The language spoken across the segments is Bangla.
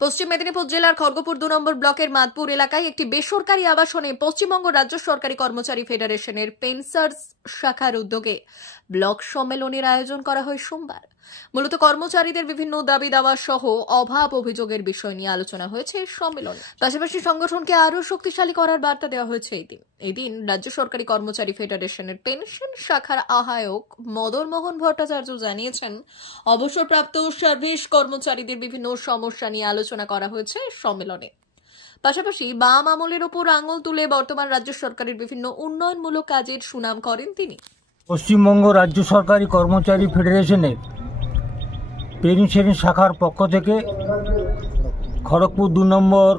পশ্চিম মেদিনীপুর জেলার খড়গপুর 2 নম্বর ব্লকের মাদপুর এলাকায় একটি বেসরকারি আবাসনে পশ্চিমবঙ্গ রাজ্য সরকারি কর্মচারী ফেডারেশনের পেনসার্স শাখার উদ্যোগে ব্লক সম্মেলনের আয়োজন করা হয় সোমবার। মূলত কর্মচারীদের বিভিন্ন দাবি দাওয়া সহ অভাব অভিযোগের বিষয় নিয়ে আলোচনা হয়েছে এই সম্মেলনে। পাশাপাশি সংগঠনকে আরো শক্তিশালী করার বার্তা দেওয়া হয়েছে। এদিন রাজ্য সরকারি কর্মচারী ফেডারেশনের পেনশন শাখার আহ্বায়ক মদন মোহন ভট্টাচার্য জানিয়েছেন, অবসরপ্রাপ্ত সার্ভিস কর্মচারীদের বিভিন্ন সমস্যা নিয়ে আলোচনা করা হয়েছে সম্মেলনে। পাশাপাশি বাম আমলের উপর আঙুল তুলে বর্তমান রাজ্য সরকারের বিভিন্ন উন্নয়নমূলক কাজের সুনাম করেন তিনি। পশ্চিমবঙ্গ রাজ্য সরকারি কর্মচারী ফেডারেশনের পেনশন শাখার পক্ষ থেকে খড়গপুর 2 নম্বর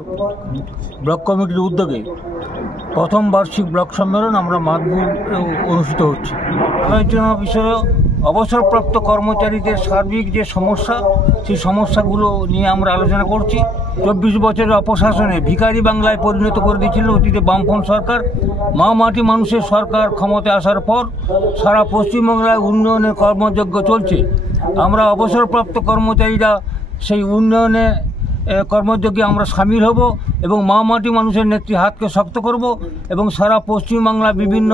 ব্লক কমিটির উদ্যোগে প্রথম বার্ষিক ব্লক সম্মেলন আমরা মাদপুর অনুষ্ঠিত হচ্ছে। আলোচনা বিষয়ে অবসরপ্রাপ্ত কর্মচারীদের সার্বিক যে সমস্যা, সেই সমস্যাগুলো নিয়ে আমরা আলোচনা করছি। 24 বছরের অপশাসনে ভিখারি বাংলায় পরিণত করে দিয়েছিল অতীতে বামফ্রন্ট সরকার। মা মাটি মানুষের সরকার ক্ষমতায় আসার পর সারা পশ্চিমবাংলায় উন্নয়নের কর্মযজ্ঞ চলছে। আমরা অবসরপ্রাপ্ত কর্মচারীরা সেই উন্নয়নে কর্মযজ্ঞে আমরা সামিল হব এবং মা মাটি মানুষের নেত্রী হাতকে শক্ত করব এবং সারা পশ্চিমবাংলা বিভিন্ন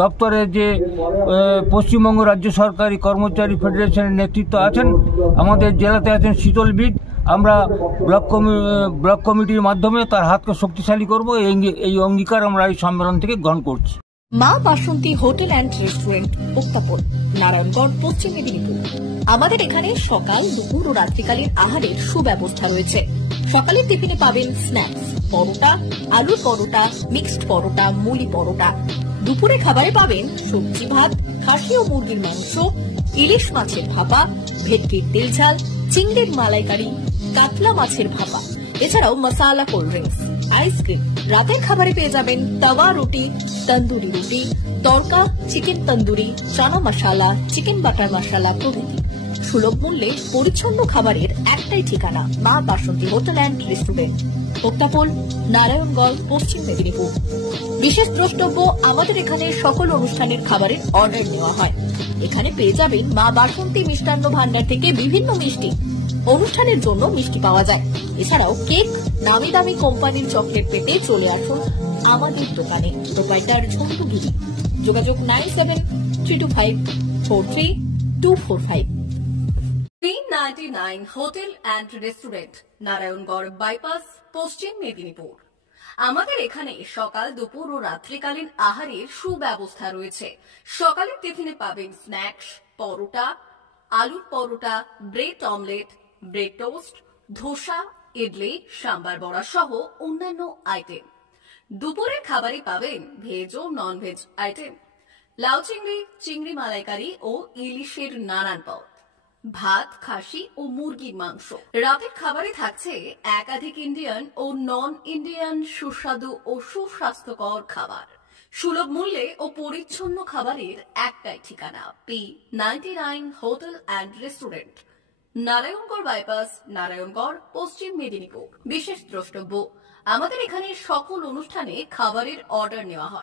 দপ্তরে যে পশ্চিমবঙ্গ রাজ্য সরকারি কর্মচারী ফেডারেশনের নেতৃত্ব আছেন, আমাদের জেলাতে আছেন শীতলবিদ, আমরা ব্লক কমিটির মাধ্যমে তার হাতকে শক্তিশালী করব। এই অঙ্গীকার আমরা এই সম্মেলন থেকে গ্রহণ করছি। মা বাসন্তী হোটেল অ্যান্ড রেস্টুরেন্ট, উত্তাপন, নারায়ণগড়, পশ্চিম মেদিনীপুর। আমাদের এখানে সকাল, দুপুর ও রাত্রিকালীন আহারের সুব্যবস্থা রয়েছে। সকালের টিফিনে পাবেন স্ন্যাক্স, পরোটা, আলুর পরোটা, মিক্সড পরোটা, মুলি পরোটা। দুপুরে খাবারে পাবেন সবজি ভাত, খাসি ও মুরগির মাংস, ইলিশ মাছের ভাপা, ভেটকির তেল ঝাল, চিংড়ির মালাইকারি, কাতলা মাছের ভাপা, এছাড়াও মশালা কোল্ড ড্রিঙ্কস, আইসক্রিম। রাতের খাবারে পেয়ে যাবেন তাওয়া রুটি, তন্দুরি রুটি, তড়কা, চিকেন তন্দুরি, চানা মশালা, চিকেন বাটার মশালা প্রভৃতি। সুলভ মূল্যে পরিচ্ছন্ন খাবারের একটাই ঠিকানা, মা বাসন্তী হোটেল অ্যান্ড রেস্টুরেন্ট, উত্তাপন, নারায়ণগড়, পশ্চিম মেদিনীপুর। বিশেষ দ্রষ্টব্য, আমাদের এখানে সকল অনুষ্ঠানের খাবারের অর্ডার নেওয়া হয়। এখানে পেয়ে যাবেন মা বাসন্তী মিষ্টান্ন ভান্ডার থেকে বিভিন্ন মিষ্টি। অনুষ্ঠানের জন্য মিষ্টি পাওয়া যায়। এছাড়াও কেক, নামি দামি কোম্পানির চকলেট পেতে চলে আসুন আমাদের দোকানে। প্রোপাইটার ঝন্টুগিরি। যোগাযোগ 9732543245। 399 hotel and restaurant, Narayangarh bypass, পশ্চিম মেদিনীপুর। আমাদের এখানে সকাল, দুপুর ও রাত্রিকালীন আহারের সুব্যবস্থা রয়েছে। সকালের টিফিনে পাবেন স্ন্যাক্স, পরোটা, আলুর পরোটা, bread omelette, bread toast, dosa, idli, sambar বড়া সহ অন্যান্য আইটেম। দুপুরের খাবারে পাবেন ভেজ ও নন ভেজ আইটেম, লাউ চিংড়ি, চিংড়ি মালাইকারি ও ইলিশের নানান পদ, ভাত, খাসি ও মুরগির মাংস। রাতের খাবারে থাকছে একাধিক ইন্ডিয়ান ও নন ইন্ডিয়ান সুস্বাদু ও সুস্বাস্থ্যকর খাবার। সুলভ মূল্যে ও পরিচ্ছন্ন খাবারের একটাই ঠিকানা, P99 hotel and restaurant, Narayangarh bypass, Narayangarh, পশ্চিম মেদিনীপুর। বিশেষ দ্রষ্টব্য, আমাদের এখানে সকল অনুষ্ঠানে খাবারের অর্ডার নেওয়া হয়।